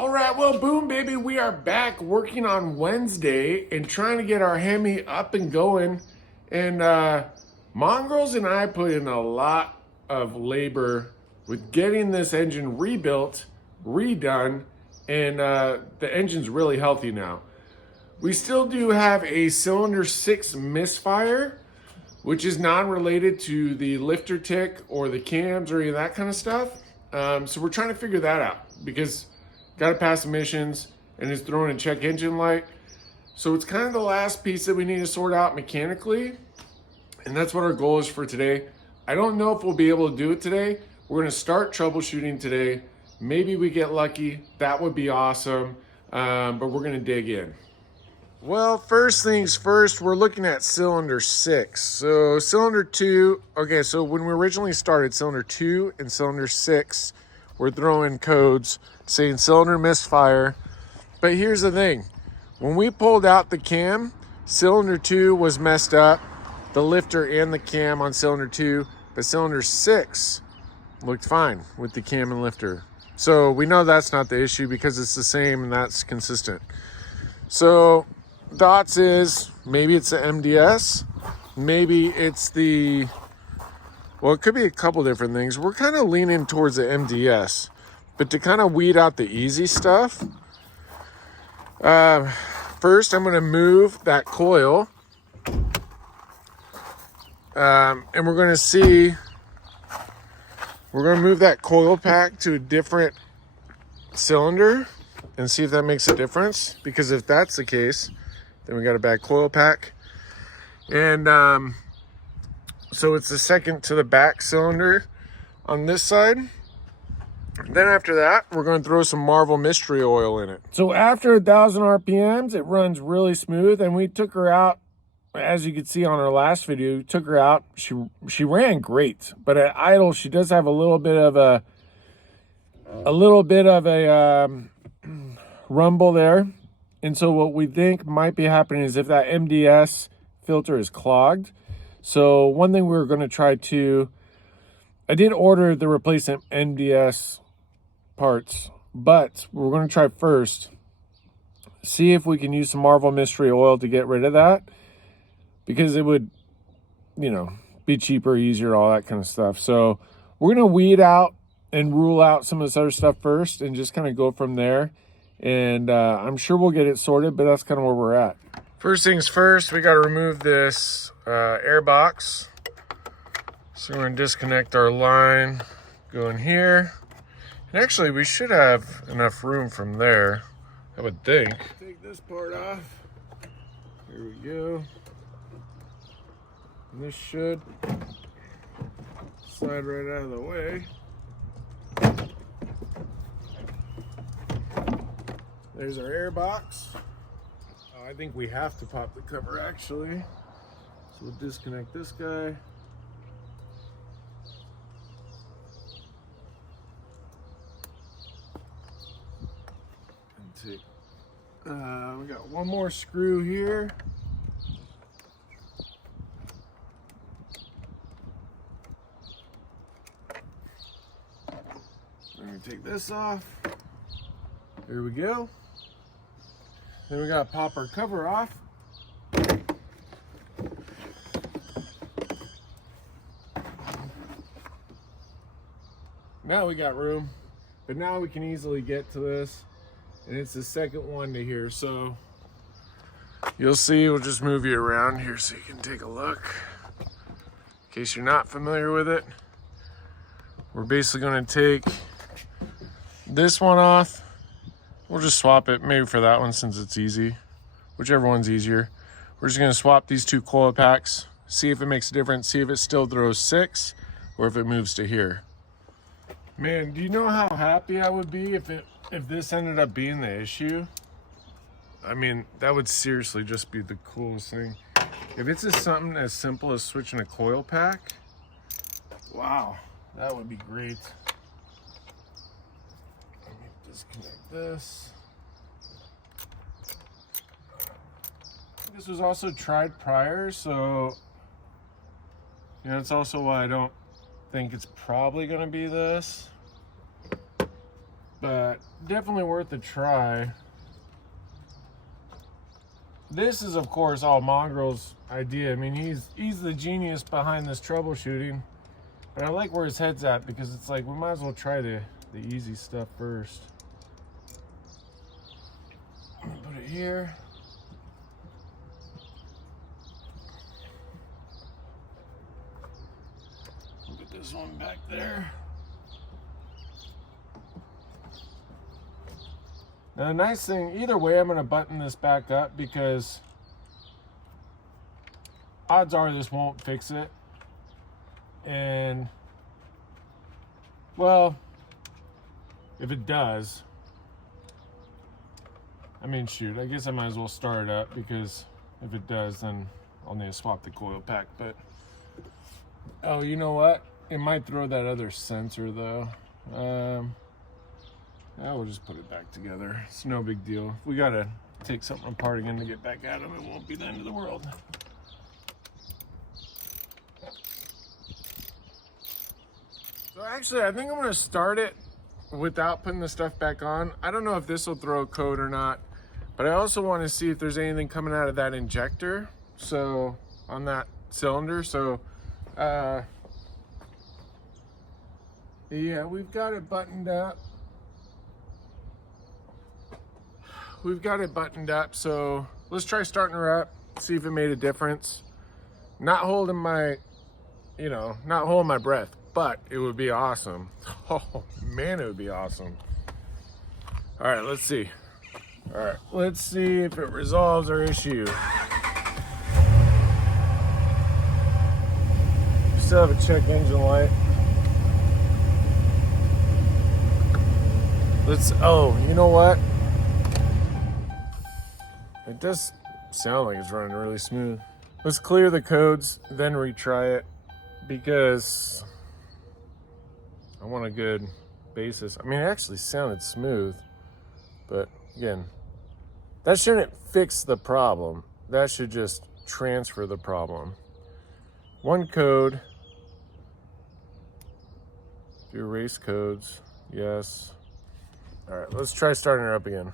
All right, well, boom, baby. We are back working on Wednesday and trying to get our Hemi up and going. And Mongrels and I put in a lot of labor with getting this engine rebuilt, redone, and the engine's really healthy now. We still do have a cylinder 6 misfire, which is non-related to the lifter tick or the cams or any of that kind of stuff. So we're trying to figure that out because got to pass emissions and it's throwing a check engine light. So it's kind of the last piece that we need to sort out mechanically. And that's what our goal is for today. I don't know if we'll be able to do it today. We're going to start troubleshooting today. Maybe we get lucky. That would be awesome. But we're going to dig in. Well, first things first, we're looking at cylinder 6. So cylinder 2, okay, so when we originally started, cylinder 2 and cylinder 6, we're throwing codes saying cylinder misfire. But here's the thing. When we pulled out the cam, cylinder 2 was messed up, the lifter and the cam on cylinder 2, but cylinder 6 looked fine with the cam and lifter. So we know that's not the issue because it's the same and that's consistent. So thoughts is maybe it's the MDS, maybe it's the, well, it could be a couple different things. We're kind of leaning towards the MDS, but to kind of weed out the easy stuff, first I'm going to move that coil, and we're going to see, we're going to move that coil pack to a different cylinder and see if that makes a difference, because if that's the case, then we got a bad coil pack. And so it's the second to the back cylinder on this side. Then after that, we're going to throw some Marvel Mystery Oil in it. So after 1,000 RPMs, it runs really smooth. And we took her out, as you could see on our last video, we took her out. She ran great, but at idle, she does have a little bit of a rumble there. And so what we think might be happening is if that MDS filter is clogged. So one thing we're going to try to, I did order the replacement MDS parts, but we're going to try first, see if we can use some Marvel Mystery Oil to get rid of that, because it would, you know, be cheaper, easier, all that kind of stuff. So we're going to weed out and rule out some of this other stuff first and just kind of go from there. And I'm sure we'll get it sorted, but that's kind of where we're at. First things first, we got to remove this air box. So we're going to disconnect our line, go in here. And actually, we should have enough room from there, I would think. Take this part off. Here we go. And this should slide right out of the way. There's our air box. Oh, I think we have to pop the cover actually. So we'll disconnect this guy. And take, we got one more screw here. I'm gonna take this off. There we go. Then we gotta pop our cover off. Now we got room, but now we can easily get to this, and it's the second one to here. So you'll see, we'll just move you around here so you can take a look. In case you're not familiar with it, we're basically gonna take this one off. We'll just swap it, maybe for that one since it's easy. Whichever one's easier. We're just gonna swap these two coil packs, see if it makes a difference, see if it still throws 6 or if it moves to here. Man, do you know how happy I would be if this ended up being the issue? I mean, that would seriously just be the coolest thing. If it's just something as simple as switching a coil pack, wow, that would be great. Disconnect this. This was also tried prior, so you know, it's also why I don't think it's probably going to be this. but definitely worth a try. This is, of course, all Mongrel's idea. I mean, he's the genius behind this troubleshooting. But I like where his head's at, because it's like we might as well try the easy stuff first. I'm gonna put it here. Put this one back there. Now, the nice thing, either way, I'm going to button this back up, because odds are this won't fix it. And, well, if it does, I mean, shoot, I guess I might as well start it up, because if it does, then I'll need to swap the coil pack. But, oh, you know what? It might throw that other sensor, though. Yeah, we'll just put it back together. It's no big deal. If we gotta take something apart again to get back at them, it won't be the end of the world. So actually, I think I'm gonna start it without putting the stuff back on. I don't know if this will throw a code or not, but I also want to see if there's anything coming out of that injector. So on that cylinder. So yeah, we've got it buttoned up. We've got it buttoned up, so let's try starting her up, see if it made a difference. Not holding my, not holding my breath, but it would be awesome. Oh man, it would be awesome. All right, let's see. All right, let's see if it resolves our issue. Still have a check engine light. Oh, you know what? It does sound like it's running really smooth. Let's clear the codes, then retry it, because I want a good basis. I mean, it actually sounded smooth, but again, that shouldn't fix the problem. That should just transfer the problem. One code. Do erase codes. Yes. All right, let's try starting her up again.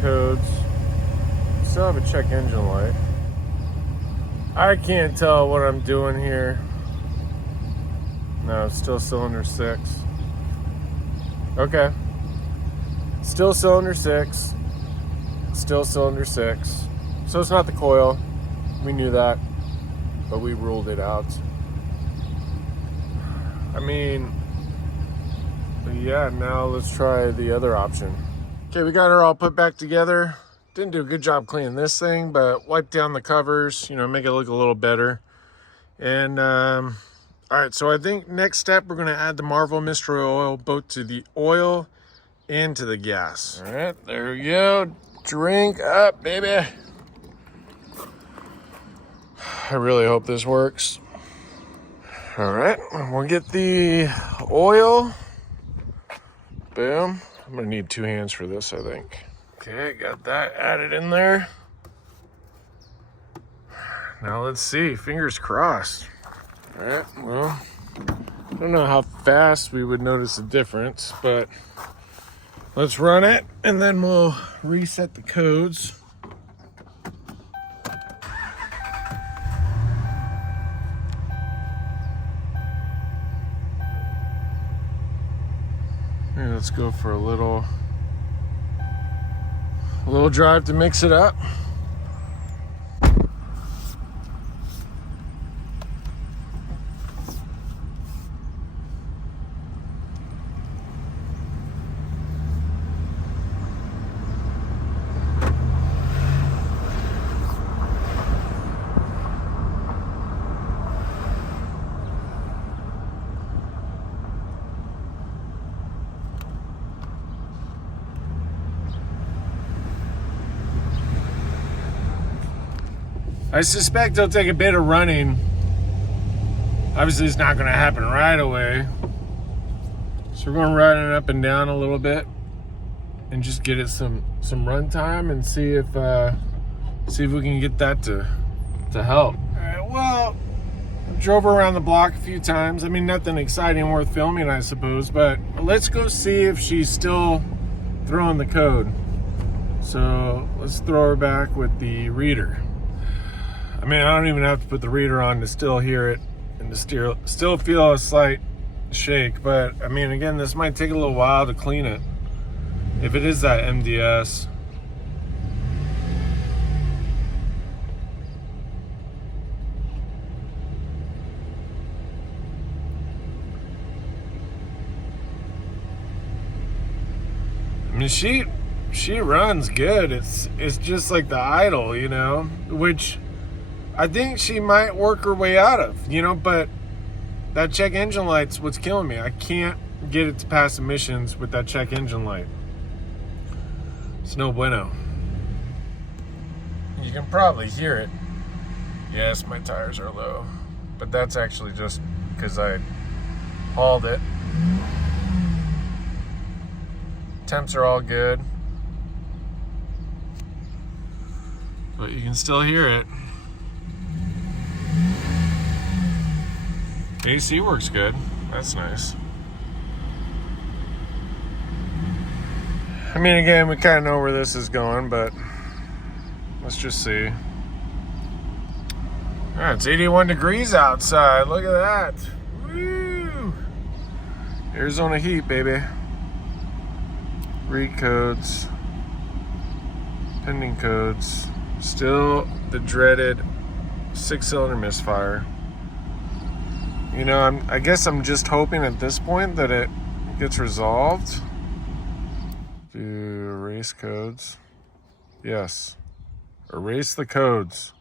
Codes. Still have a check engine light. I can't tell what I'm doing here. No, it's still cylinder 6. Okay. Still cylinder 6. Still cylinder 6. So it's not the coil. We knew that, but we ruled it out. I mean, yeah, now let's try the other option. Okay, we got her all put back together. Didn't do a good job cleaning this thing, but wiped down the covers, make it look a little better. And, all right, so I think next step, we're gonna add the Marvel Mystery Oil both to the oil and to the gas. All right, there we go. Drink up, baby. I really hope this works. All right, we'll get the oil. Boom. I'm gonna need 2 hands for this, I think. Okay, got that added in there. Now let's see, fingers crossed. All right, well, I don't know how fast we would notice a difference, but let's run it and then we'll reset the codes. Let's go for a little drive to mix it up. I suspect it'll take a bit of running. Obviously, it's not going to happen right away. So we're going to run it up and down a little bit. and just get it some run time and see if we can get that to help. All right, well, I drove around the block a few times. I mean, nothing exciting worth filming, I suppose, but let's go see if she's still throwing the code. So let's throw her back with the reader. I mean, I don't even have to put the reader on to still hear it and to still feel a slight shake, but I mean, again, this might take a little while to clean it if it is that MDS. I mean, she runs good. It's just like the idle, you know, which I think she might work her way out of, you know, but that check engine light's what's killing me. I can't get it to pass emissions with that check engine light. It's no bueno. You can probably hear it. Yes, my tires are low, but that's actually just because I hauled it. Temps are all good, but you can still hear it. AC works good. That's nice. I mean, again, we kind of know where this is going, but let's just see. Oh, it's 81 degrees outside. Look at that. Woo! Arizona heat, baby. Read codes. Pending codes. Still the dreaded 6-cylinder misfire. You know, I guess I'm just hoping at this point that it gets resolved. Do erase codes. Yes. Erase the codes.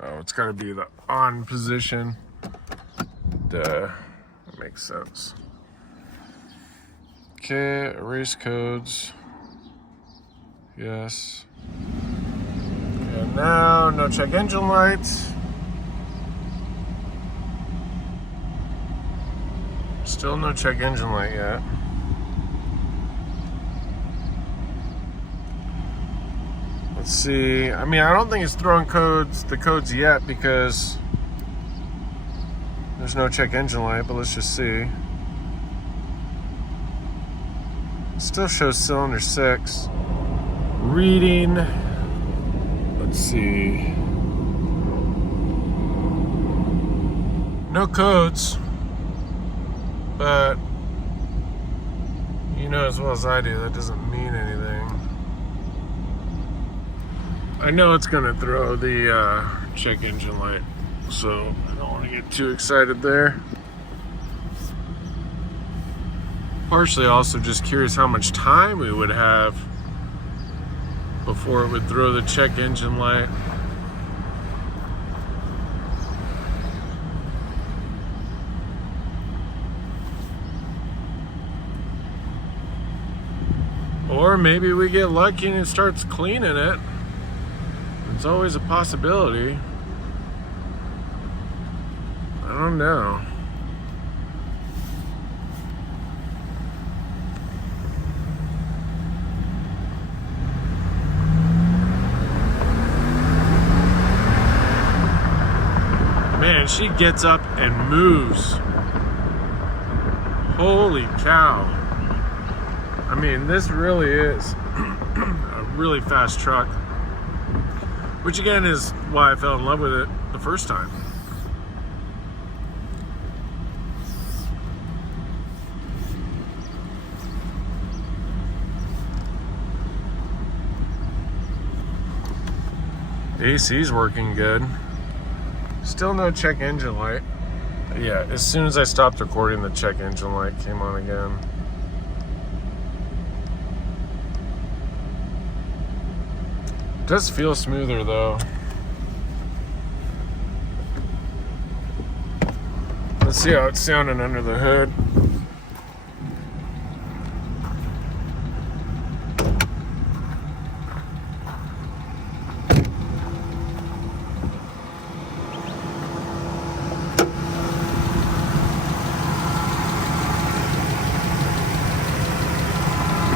Oh, it's got to be the on position. Duh. That makes sense. Okay, erase codes. Yes. And now, no check engine lights. Still no check engine light yet. Let's see. I mean, I don't think it's throwing the codes yet because there's no check engine light, but let's just see. It still shows cylinder 6. Reading. Let's see. No codes. But you know as well as I do, that doesn't mean anything. I know it's gonna throw the check engine light, so I don't want to get too excited there. Partially also just curious how much time we would have before it would throw the check engine light. Or maybe we get lucky and it starts cleaning it. It's always a possibility. I don't know. Man, she gets up and moves. Holy cow. I mean, this really is a really fast truck, which again is why I fell in love with it the first time. AC's working good. Still no check engine light. Yeah, as soon as I stopped recording, the check engine light came on again. Does feel smoother though. Let's see how it's sounding under the hood.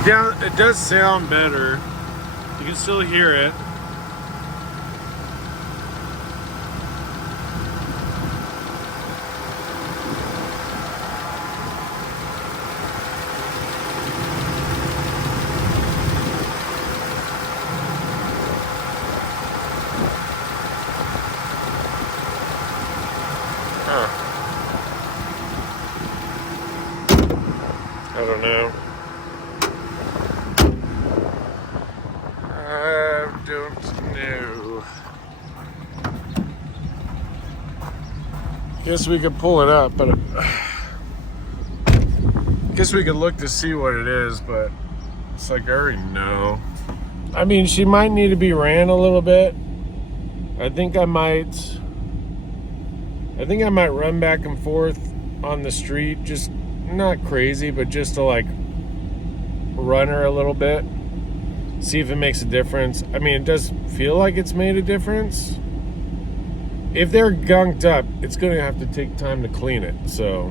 Yeah, it does sound better. You can still hear it. I don't know. I don't know. Guess we could pull it up, but guess we could look to see what it is, but it's like I already know. I mean, she might need to be ran a little bit. I think I might run back and forth on the street, just not crazy, but just to like run her a little bit, see if it makes a difference. I mean, it does feel like it's made a difference. If they're gunked up, it's going to have to take time to clean it, so